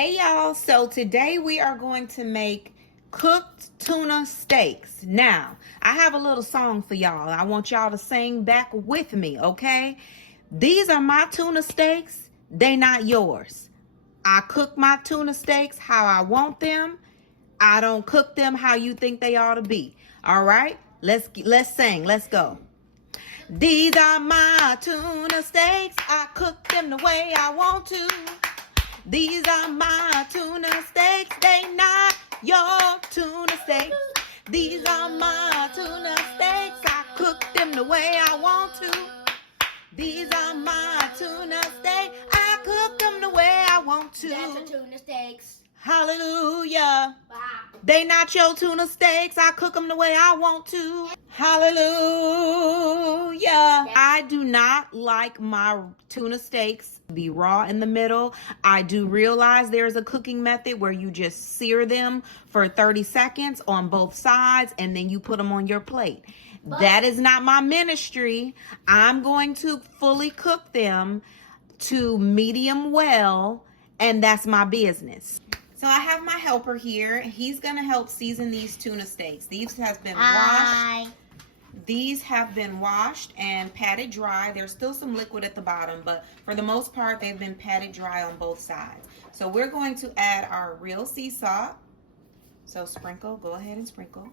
Hey y'all, so today we are going to make cooked tuna steaks. Now, I have a little song for y'all. I want y'all to sing back with me, okay? These are my tuna steaks. They not yours. I cook my tuna steaks how I want them. I don't cook them how you think they ought to be. All right? Let's sing. Let's go. These are my tuna steaks. I cook them the way I want to. These are my tuna steaks. They not your tuna steaks. These are my tuna steaks. I cook them the way I want to. These are my tuna steaks. I cook them the way I want to. That's the tuna steaks. Hallelujah. Wow. They not your tuna steaks. I cook them the way I want to. Hallelujah. I do not like my tuna steaks to be raw in the middle. I do realize there's a cooking method where you just sear them for 30 seconds on both sides and then you put them on your plate. That is not my ministry. I'm going to fully cook them to medium well, and that's my business. So I have my helper here. He's gonna help season these tuna steaks. These have been washed. These have been washed and patted dry. There's still some liquid at the bottom, but for the most part, they've been patted dry on both sides. So we're going to add our real sea salt. So sprinkle, go ahead and sprinkle.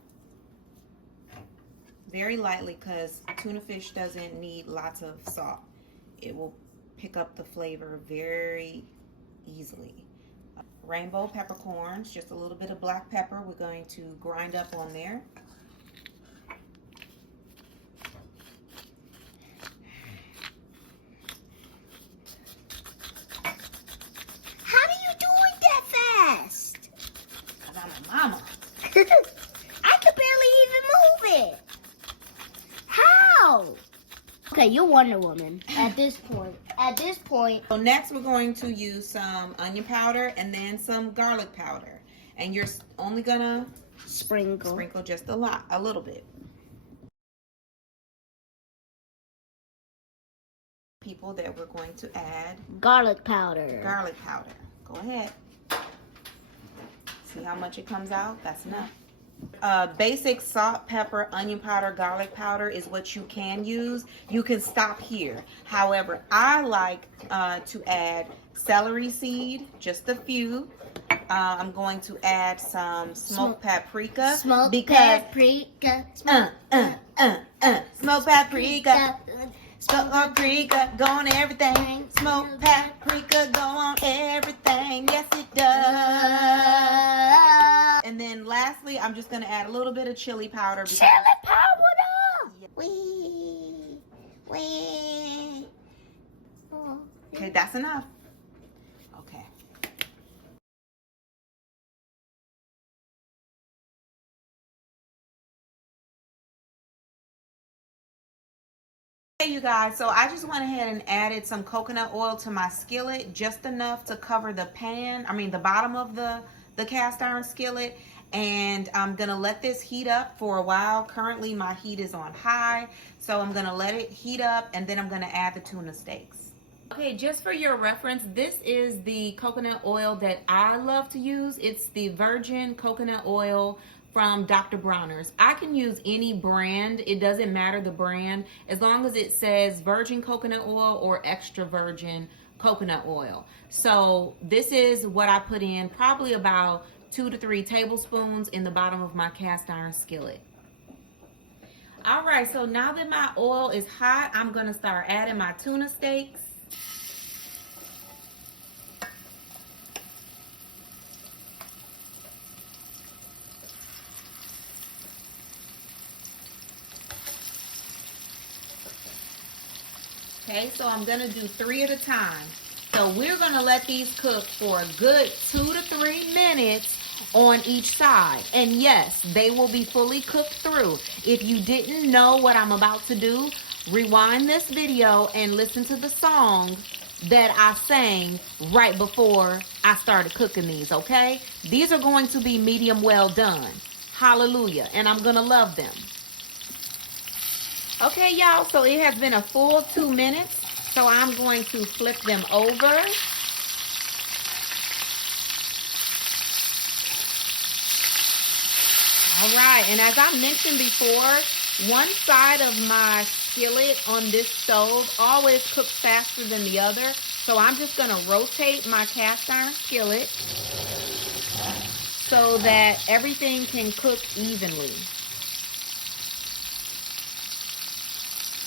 Very lightly, because tuna fish doesn't need lots of salt. It will pick up the flavor very easily. Rainbow peppercorns, just a little bit of black pepper we're going to grind up on there. How do you do it that fast? Because I'm a mama. I could barely even move it. How? Okay, you're Wonder Woman at this point. So next we're going to use some onion powder and then some garlic powder. And you're only gonna Sprinkle just a little bit. People that we're going to add garlic powder. Go ahead. See how much it comes out? That's enough. Basic salt, pepper, onion powder, garlic powder is what you can use. You can stop here. However, I like to add celery seed, just a few. I'm going to add some smoked paprika. Smoked paprika go on everything. Smoked paprika go on everything. Yes, it does. And then lastly, I'm just going to add a little bit of chili powder. Chili powder! Wee. Okay, that's enough. Okay. Hey you guys, so I just went ahead and added some coconut oil to my skillet, just enough to cover the the bottom of the cast iron skillet, and I'm gonna let this heat up for a while. Currently my heat is on high, so I'm gonna let it heat up and then I'm gonna add the tuna steaks. Okay, just for your reference, this is the coconut oil that I love to use. It's the virgin coconut oil from Dr. Bronner's. I can use any brand. It doesn't matter the brand, as long as it says virgin coconut oil or extra virgin coconut oil. So this is what I put in, probably about 2 to 3 tablespoons in the bottom of my cast iron skillet. All right, so now that my oil is hot, I'm gonna start adding my tuna steaks. Okay, so I'm gonna do 3 at a time. So we're gonna let these cook for a good 2 to 3 minutes on each side. And yes, they will be fully cooked through. If you didn't know what I'm about to do, rewind this video and listen to the song that I sang right before I started cooking these, okay? These are going to be medium well done. Hallelujah. And I'm gonna love them. Okay, y'all, so it has been a full 2 minutes. So I'm going to flip them over. All right, and as I mentioned before, one side of my skillet on this stove always cooks faster than the other. So I'm just going to rotate my cast iron skillet so that everything can cook evenly.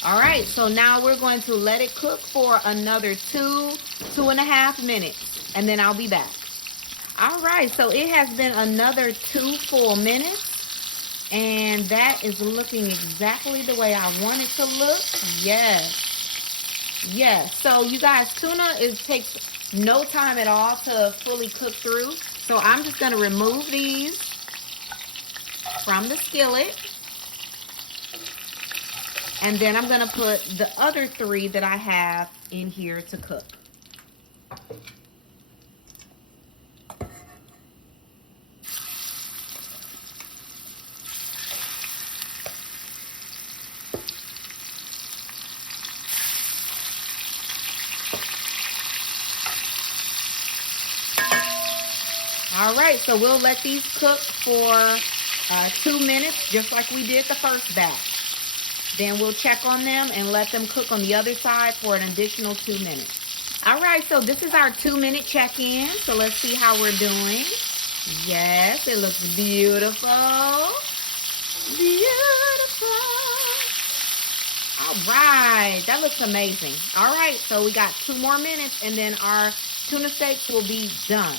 All right, so now we're going to let it cook for another 2.5 minutes, and then I'll be back. All right, so it has been another 2 full minutes, and that is looking exactly the way I want it to look. Yes. Yes, so you guys, tuna takes no time at all to fully cook through. So I'm just going to remove these from the skillet. And then I'm going to put the other 3 that I have in here to cook. All right, so we'll let these cook for 2 minutes, just like we did the first batch. Then we'll check on them and let them cook on the other side for an additional 2 minutes. All right, so this is our 2-minute check-in. So let's see how we're doing. Yes, it looks beautiful. Beautiful. All right, that looks amazing. All right, so we got 2 more minutes and then our tuna steaks will be done.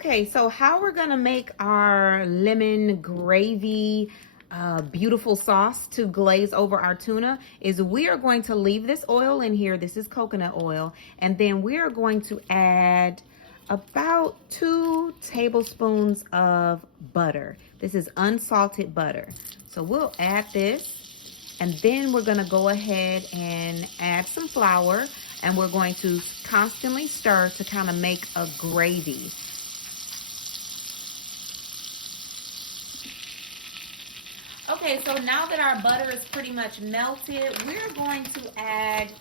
Okay, so how we're gonna make our lemon gravy beautiful sauce to glaze over our tuna is we are going to leave this oil in here. This is coconut oil, and then we are going to add about 2 tablespoons of butter. This is unsalted butter. So we'll add this, and then we're gonna go ahead and add some flour, and we're going to constantly stir to kind of make a gravy. Okay, so now that our butter is pretty much melted, we're going to add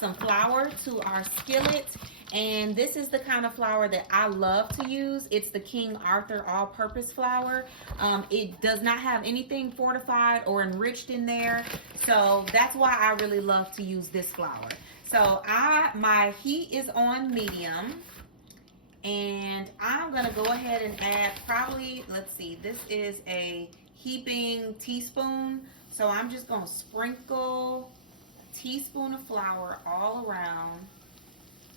some flour to our skillet. And this is the kind of flour that I love to use. It's the King Arthur all-purpose flour. It does not have anything fortified or enriched in there. So that's why I really love to use this flour. So my heat is on medium. And I'm going to go ahead and add probably, let's see, this is a heaping teaspoon. So I'm just going to sprinkle a teaspoon of flour all around.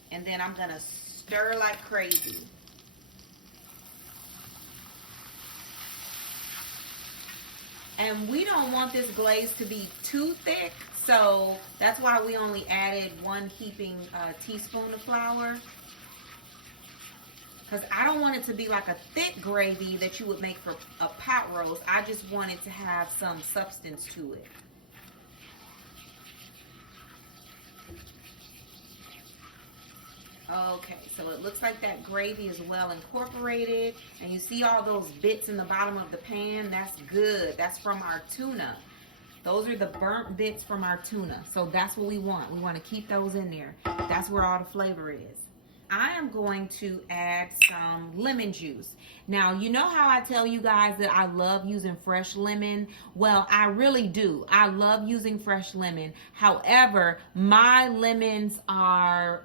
And then I'm going to stir like crazy. And we don't want this glaze to be too thick. So that's why we only added 1 heaping teaspoon of flour. Because I don't want it to be like a thick gravy that you would make for a pot roast. I just want it to have some substance to it. Okay, so it looks like that gravy is well incorporated. And you see all those bits in the bottom of the pan? That's good. That's from our tuna. Those are the burnt bits from our tuna. So that's what we want. We want to keep those in there. That's where all the flavor is. I am going to add some lemon juice. Now, you know how I tell you guys that I love using fresh lemon? Well, I really do. I love using fresh lemon. However, my lemons are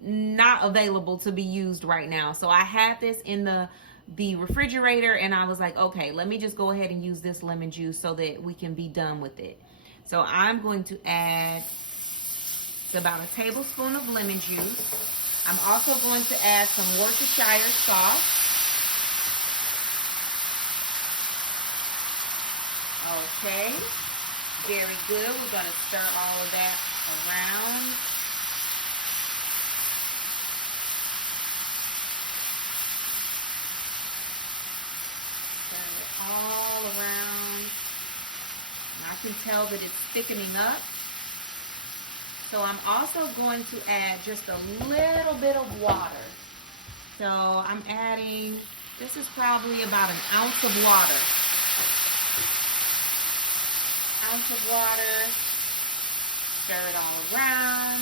not available to be used right now. So I had this in the refrigerator and I was like, okay, let me just go ahead and use this lemon juice so that we can be done with it. So I'm going to add about a tablespoon of lemon juice. I'm also going to add some Worcestershire sauce. Okay, very good. We're going to stir all of that around. Stir it all around. And I can tell that it's thickening up. So I'm also going to add just a little bit of water. So I'm adding, this is probably about 1 ounce of water. Ounce of water. Stir it all around.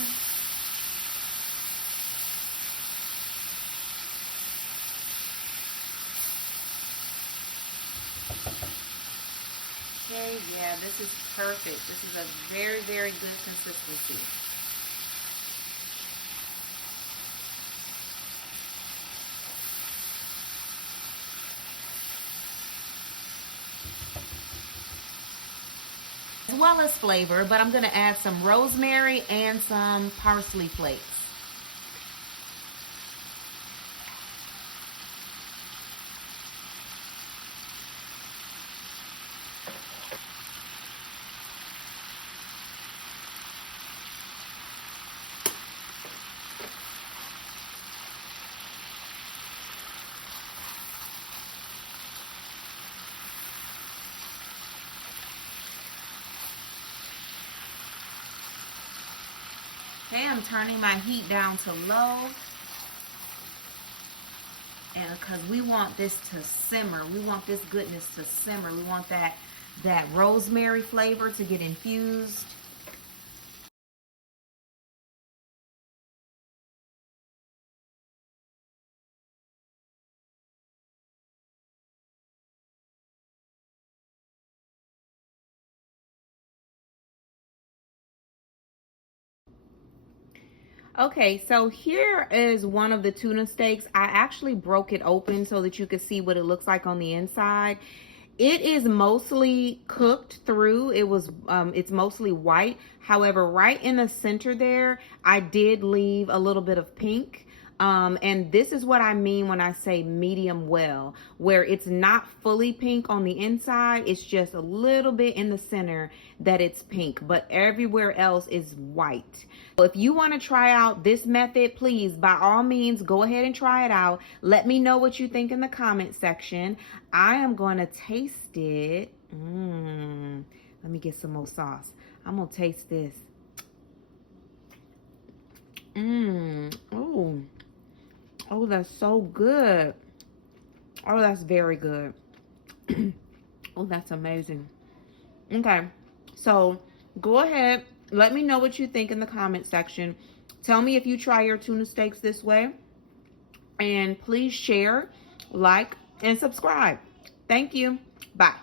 Okay, yeah, this is perfect. This is a very, very good consistency. As well as flavor, but I'm going to add some rosemary and some parsley flakes. Okay, I'm turning my heat down to low. And because we want this to simmer, we want this goodness to simmer. We want that rosemary flavor to get infused. Okay, so here is one of the tuna steaks. I actually broke it open so that you could see what it looks like on the inside. It is mostly cooked through. It's mostly white. However, right in the center there, I did leave a little bit of pink. And this is what I mean when I say medium well, where it's not fully pink on the inside. It's just a little bit in the center that it's pink, but everywhere else is white. So if you want to try out this method, please, by all means, go ahead and try it out. Let me know what you think in the comment section. I am going to taste it. Let me get some more sauce. I'm going to taste this. Ooh. Oh, that's so good. Oh, that's very good. Oh, that's amazing. Okay, so go ahead. Let me know what you think in the comment section. Tell me if you try your tuna steaks this way. And please share, like, and subscribe. Thank you. Bye.